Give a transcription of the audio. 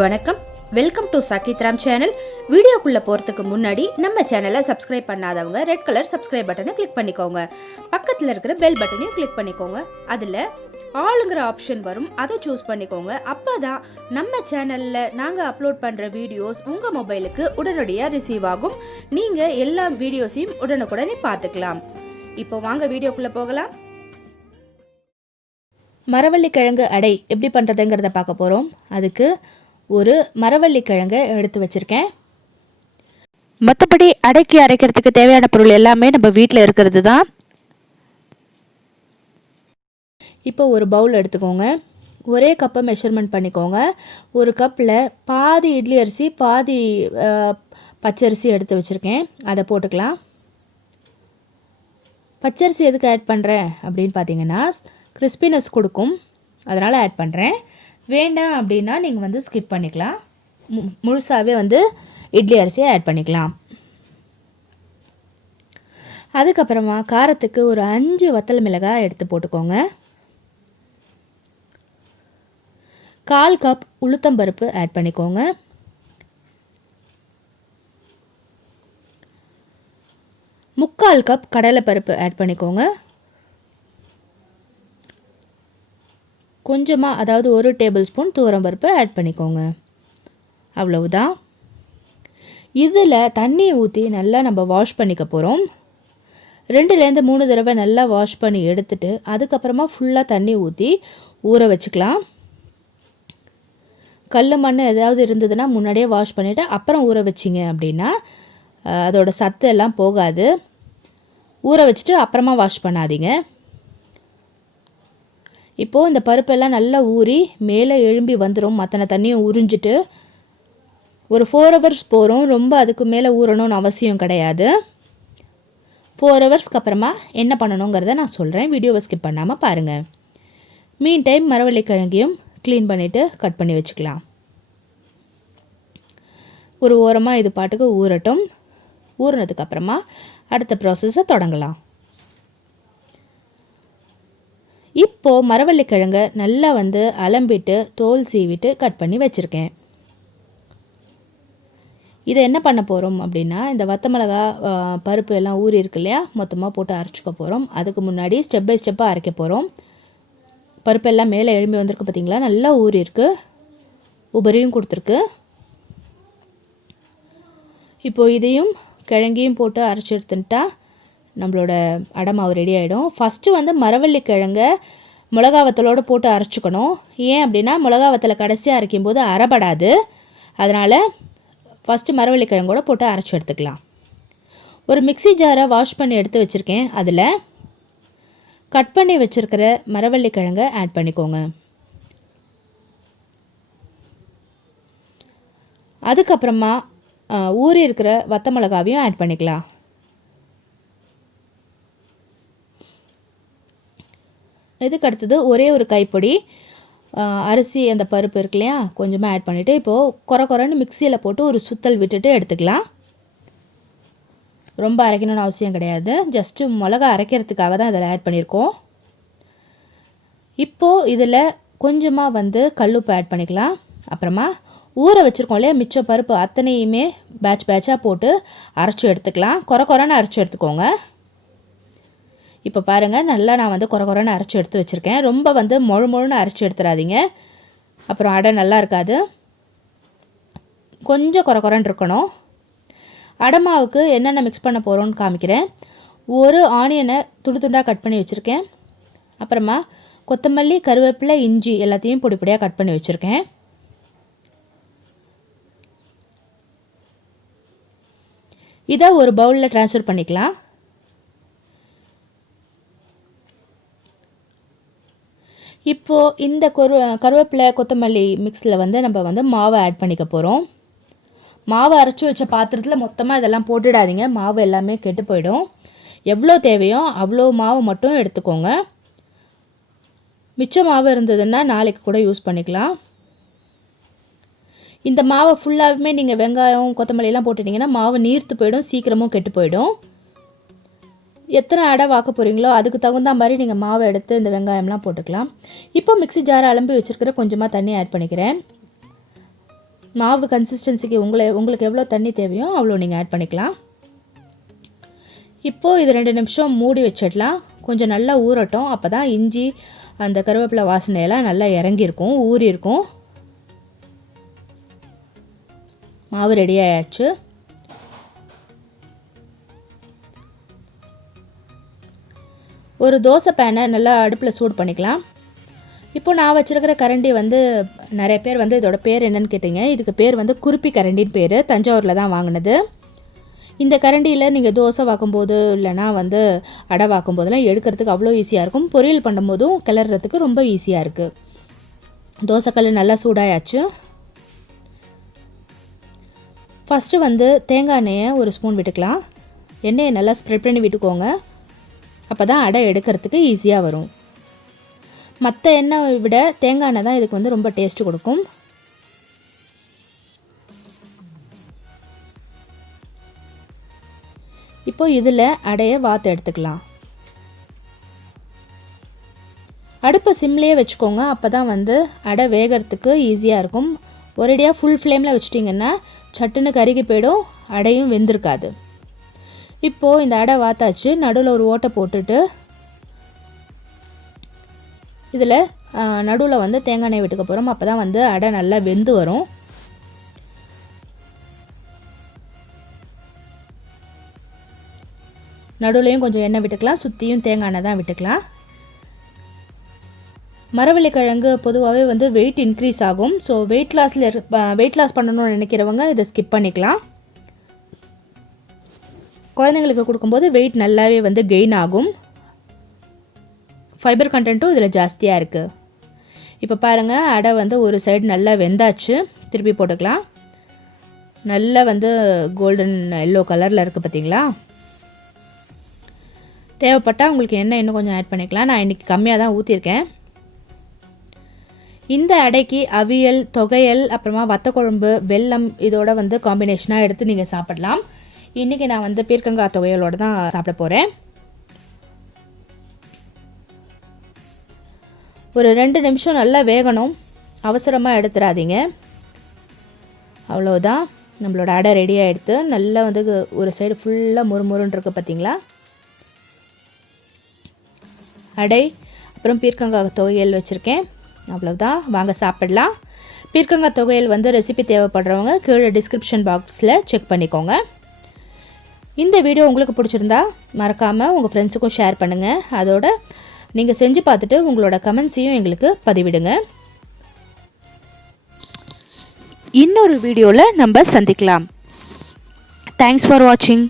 வணக்கம், welcome to சகித்ராம் channel. வீடியோக்குள்ளே போகிறதுக்கு முன்னாடி நம்ம சேனலை சப்ஸ்கிரைப் பண்ணாதவங்க ரெட் கலர் சப்ஸ்கிரைப் பட்டனை கிளிக் பண்ணிக்கோங்க. பக்கத்தில் இருக்கிற பெல் பட்டனையும் கிளிக் பண்ணிக்கோங்க. அதில் ஆளுங்கிற ஆப்ஷன் வரும், அதை சூஸ் பண்ணிக்கோங்க. அப்போ தான் நம்ம சேனலில் நாங்கள் அப்லோட் பண்ணுற வீடியோஸ் உங்கள் மொபைலுக்கு உடனடியாக ரிசீவ் ஆகும். நீங்கள் எல்லா வீடியோஸையும் உடனுக்குடனே பார்த்துக்கலாம். இப்போ வாங்க வீடியோக்குள்ளே போகலாம். மரவள்ளி கிழங்கு அடை எப்படி பண்ணுறதுங்கிறத பார்க்க போகிறோம். அதுக்கு ஒரு மரவள்ளி கிழங்கை எடுத்து வச்சுருக்கேன். மற்றபடி அடைக்கு அரைக்கிறதுக்கு தேவையான பொருள் எல்லாமே நம்ம வீட்டில் இருக்கிறது தான். இப்போ ஒரு பவுல் எடுத்துக்கோங்க. ஒரே கப்பை மெஷர்மெண்ட் பண்ணிக்கோங்க. ஒரு கப்பில் பாதி இட்லி அரிசி பாதி பச்சரிசி எடுத்து வச்சுருக்கேன். அதை போட்டுக்கலாம். பச்சரிசி எதுக்கு ஆட் பண்ணுறேன் அப்படின்னு பார்த்தீங்கன்னா கிறிஸ்பினஸ் கொடுக்கும், அதனால் ஆட் பண்ணுறேன். வேண்டாம் அப்படின்னா நீங்கள் ஸ்கிப் பண்ணிக்கலாம். முழுசாகவே இட்லி அரிசியை ஆட் பண்ணிக்கலாம். அதுக்கப்புறமா காரத்துக்கு ஒரு 5 வத்தல் மிளகாய் எடுத்து போட்டுக்கோங்க. 1/4 கப் உளுத்தம்பருப்பு ஆட் பண்ணிக்கோங்க. 3/4 கப் கடலைப்பருப்பு ஆட் பண்ணிக்கோங்க. கொஞ்சமாக, அதாவது 1 டேபிள் ஸ்பூன் துவரம்பருப்பு ஆட் பண்ணிக்கோங்க. அவ்வளவுதான். இதில் தண்ணியை ஊற்றி நல்லா நம்ம வாஷ் பண்ணிக்க போகிறோம். 2லேருந்து 3 தடவை நல்லா வாஷ் பண்ணி எடுத்துட்டு அதுக்கப்புறமா ஃபுல்லாக தண்ணி ஊற்றி ஊற வச்சுக்கலாம். கல் மண் ஏதாவது இருந்ததுன்னா முன்னாடியே வாஷ் பண்ணிவிட்டு அப்புறம் ஊற வச்சிங்க அப்படின்னா அதோட சத்து எல்லாம் போகாது. ஊற வச்சுட்டு அப்புறமா வாஷ் பண்ணாதீங்க. இப்போது இந்த பருப்பெல்லாம் நல்லா ஊறி மேலே எழும்பி வந்துடும். மற்ற தண்ணியும் உறிஞ்சிட்டு ஒரு 4 ஹவர்ஸ் போகிறோம். ரொம்ப அதுக்கு மேலே ஊறணும்னு அவசியம் கிடையாது. 4 ஹவர்ஸ்க்கு அப்புறமா என்ன பண்ணணுங்கிறத நான் சொல்கிறேன். வீடியோவை ஸ்கிப் பண்ணாமல் பாருங்கள். மீன் டைம் மரவள்ளி கிழங்கையும் க்ளீன் பண்ணிவிட்டு கட் பண்ணி வச்சுக்கலாம். ஒரு ஓரமாக இது பாட்டுக்கு ஊறட்டும். ஊறினதுக்கப்புறமா அடுத்த ப்ராசஸை தொடங்கலாம். இப்போது மரவள்ளி கிழங்கை நல்லா அலம்பிட்டு தோல் சீவிட்டு கட் பண்ணி வச்சுருக்கேன். இதை என்ன பண்ண போகிறோம் அப்படின்னா, இந்த வத்த மிளகா பருப்பு எல்லாம் ஊறி இருக்கு இல்லையா, மொத்தமாக போட்டு அரைச்சிக்க போகிறோம். அதுக்கு முன்னாடி ஸ்டெப் பை ஸ்டெப்பாக அரைக்க போகிறோம். பருப்பு எல்லாம் மேலே எழும்பி வந்திருக்கு பார்த்திங்களா, நல்லா ஊறி இருக்கு, உபரியும் கொடுத்துருக்கு. இப்போது இதையும் கிழங்கையும் போட்டு அரைச்சி எடுத்துட்டா நம்மளோட அடமாவு ரெடி ஆகிடும். ஃபஸ்ட்டு மரவள்ளி கிழங்கை மிளகா வத்தலோடு போட்டு அரைச்சிக்கணும். ஏன் அப்படின்னா மிளகா வத்தலை கடைசியாக அரைக்கும் போது அரைபடாது. அதனால் ஃபஸ்ட்டு மரவள்ளி கிழங்கோட போட்டு அரைச்சி எடுத்துக்கலாம். ஒரு மிக்ஸி ஜாரை வாஷ் பண்ணி எடுத்து வச்சுருக்கேன். அதில் கட் பண்ணி வச்சுருக்கிற மரவள்ளி கிழங்கை ஆட் பண்ணிக்கோங்க. அதுக்கப்புறமா ஊறி இருக்கிற வத்த மிளகாவையும் ஆட் பண்ணிக்கலாம். இதுக்கு அடுத்தது ஒரே ஒரு கைப்பொடி அரிசி அந்த பருப்பு இருக்கு இல்லையா, கொஞ்சமாக ஆட் பண்ணிவிட்டு இப்போது குறைன்னு மிக்சியில் போட்டு ஒரு சுத்தல் விட்டுட்டு எடுத்துக்கலாம். ரொம்ப அரைக்கணும்னு அவசியம் கிடையாது. ஜஸ்ட்டு மிளகா அரைக்கிறதுக்காக தான் அதில் ஆட் பண்ணியிருக்கோம். இப்போது இதில் கொஞ்சமாக கல்லுப்பு ஆட் பண்ணிக்கலாம். அப்புறமா ஊற வச்சுருக்கோம் இல்லையா மிச்ச பருப்பு அத்தனையுமே பேட்சாக போட்டு அரைச்சி எடுத்துக்கலாம். குறைன்னு அரைச்சி எடுத்துக்கோங்க. இப்போ பாருங்கள், நல்லா நான் குறைன்னு அரைச்சி எடுத்து வச்சுருக்கேன். ரொம்ப மொழுன்னு அரைச்சி எடுத்துடாதீங்க, அப்புறம் அடை நல்லா இருக்காது. கொஞ்சம் குறைன்னு இருக்கணும். அடை மாவுக்கு என்னென்ன மிக்ஸ் பண்ண போகிறோன்னு காமிக்கிறேன். ஒரு ஆனியனை துண்டாக கட் பண்ணி வச்சுருக்கேன். அப்புறமா கொத்தமல்லி, கருவேப்பிலை, இஞ்சி எல்லாத்தையும் பொடியாக கட் பண்ணி வச்சுருக்கேன். இதை ஒரு பவுலில் ட்ரான்ஸ்ஃபர் பண்ணிக்கலாம். இப்போது இந்த கருவேப்பிலை கொத்தமல்லி மிக்ஸில் நம்ம மாவை ஆட் பண்ணிக்க போகிறோம். மாவை அரைச்சி வச்ச பாத்திரத்தில் மொத்தமாக இதெல்லாம் போட்டுடாதீங்க, மாவு எல்லாமே கெட்டு போயிடும். எவ்வளோ தேவையோ அவ்வளோ மாவு மட்டும் எடுத்துக்கோங்க. மிச்ச மாவு இருந்ததுன்னா நாளைக்கு கூட யூஸ் பண்ணிக்கலாம். இந்த மாவை ஃபுல்லாகவே நீங்கள் வெங்காயம் கொத்தமல்லியெல்லாம் போட்டுட்டிங்கன்னா மாவு நீர்த்து போயிடும், சீக்கிரமும் கெட்டு போயிடும். எத்தனை அடை வாக்க போகிறீங்களோ அதுக்கு தகுந்த மாதிரி நீங்கள் மாவை எடுத்து இந்த வெங்காயம்லாம் போட்டுக்கலாம். இப்போ மிக்ஸி ஜாரை அலம்பி வச்சுருக்கிற கொஞ்சமாக தண்ணி ஆட் பண்ணிக்கிறேன். மாவு கன்சிஸ்டன்சிக்கு உங்களுக்கு எவ்வளோ தண்ணி தேவையோ அவ்வளோ நீங்கள் ஆட் பண்ணிக்கலாம். இப்போது இது 2 நிமிஷம் மூடி வச்சிடலாம். கொஞ்சம் நல்லா ஊறட்டும். அப்போ தான் இஞ்சி அந்த கருவேப்பிலை வாசனையெல்லாம் நல்லா இறங்கியிருக்கும், ஊறி இருக்கும். மாவு ரெடி ஆயாச்சு. ஒரு தோசை பேனை நல்லா அடுப்பில் சூடு பண்ணிக்கலாம். இப்போது நான் வச்சுருக்கிற கரண்டி வந்து நிறைய பேர் வந்து இதோட பேர் என்னன்னு கேட்டிங்க. இதுக்கு பேர் வந்து குருப்பி கரண்டின்னு பேர். தஞ்சாவூரில் தான் வாங்கினது. இந்த கரண்டியில் நீங்கள் தோசை வாக்கும்போது இல்லைனா வந்து அடை வாக்கும்போதெல்லாம் எடுக்கிறதுக்கு அவ்வளோ ஈஸியாக இருக்கும். பொரியல் பண்ணும்போதும் கிளறதுக்கு ரொம்ப ஈஸியாக இருக்குது. தோசைக்கல் நல்லா சூடாயாச்சு. ஃபஸ்ட்டு வந்து தேங்காய் எண்ணெயை ஒரு ஸ்பூன் விட்டுக்கலாம். எண்ணெயை நல்லா ஸ்ப்ரெட் பண்ணி விட்டுக்கோங்க. அப்போ தான் அடை எடுக்கிறதுக்கு ஈஸியாக வரும். மற்ற எண்ணெயை விட தேங்காய் எண்ணெய் தான் இதுக்கு வந்து ரொம்ப டேஸ்ட்டு கொடுக்கும். இப்போ இதில் அடையை வாத்து எடுத்துக்கலாம். அடுப்பை சிம்லேயே வச்சுக்கோங்க. அப்போ தான் வந்து அடை வேகிறதுக்கு ஈஸியாக இருக்கும். ஒரேடியாக ஃபுல் ஃப்ளேமில் வச்சிட்டிங்கன்னா சட்டுன்னு கருகி போயிடும், அடையும் வெந்திருக்காது. இப்போது இந்த அடை வாத்தாச்சு. நடுவில் ஒரு ஓட்டை போட்டுட்டு இதில் நடுவில் வந்து தேங்காய் எண்ணெய் விட்டுக்க போகிறோம். அப்போ தான் வந்து அடை நல்லா வெந்து வரும். நடுவுலையும் கொஞ்சம் எண்ணெய் விட்டுக்கலாம், சுற்றியும் தேங்காய் எண்ணெய் தான் விட்டுக்கலாம். மரவள்ளி கிழங்கு பொதுவாகவே வந்து வெயிட் இன்க்ரீஸ் ஆகும். ஸோ வெயிட் லாஸ் பண்ணணும்னு நினைக்கிறவங்க இதை ஸ்கிப் பண்ணிக்கலாம். குழந்தைங்களுக்கு கொடுக்கும்போது வெயிட் நல்லாவே வந்து கெயின் ஆகும். ஃபைபர் கண்டென்ட்டும் இதில் ஜாஸ்தியாக இருக்குது. இப்போ பாருங்கள், அடை வந்து ஒரு சைடு நல்லா வெந்தாச்சு. திருப்பி போட்டுக்கலாம். நல்லா வந்து கோல்டன் எல்லோ கலரில் இருக்குது பார்த்தீங்களா. தேவைப்பட்டால் உங்களுக்கு எண்ணெய் இன்னும் கொஞ்சம் ஆட் பண்ணிக்கலாம். நான் இன்றைக்கி கம்மியாக தான் ஊற்றிருக்கேன். இந்த அடைக்கு அவியல், தொகையல், அப்புறமா வத்தக்குழம்பு, வெல்லம் இதோட வந்து காம்பினேஷனாக எடுத்து நீங்கள் சாப்பிடலாம். இன்றைக்கி நான் வந்து பீர்க்கங்காய் தொகையலோடு தான் சாப்பிட போகிறேன். ஒரு 2 நிமிஷம் நல்லா வேகணும். அவசரமாக எடுத்துடாதீங்க. அவ்வளோதான், நம்மளோட அடை ரெடி ஆகிடுது. நல்லா வந்து ஒரு சைடு ஃபுல்லாக முறுமுறுன்னு இருக்குது பார்த்தீங்களா. அடை அப்புறம் பீர்க்கங்காய் தொகையல் வச்சுருக்கேன். அவ்வளோதான், வாங்க சாப்பிடலாம். பீர்க்கங்காய் தொகையல் வந்து ரெசிபி தேவைப்படுறவங்க கீழே டிஸ்கிரிப்ஷன் பாக்ஸில் செக் பண்ணிக்கோங்க. இந்த வீடியோ உங்களுக்கு பிடிச்சிருந்தா மறக்காமல் உங்கள் ஃப்ரெண்ட்ஸுக்கும் ஷேர் பண்ணுங்கள். அதோட நீங்கள் செஞ்சு பார்த்துட்டு உங்களோட கமெண்ட்ஸையும் எங்களுக்கு பதிவிடுங்க. இன்னொரு வீடியோவில் நம்ம சந்திக்கலாம். தேங்க்ஸ் ஃபார் வாட்சிங்.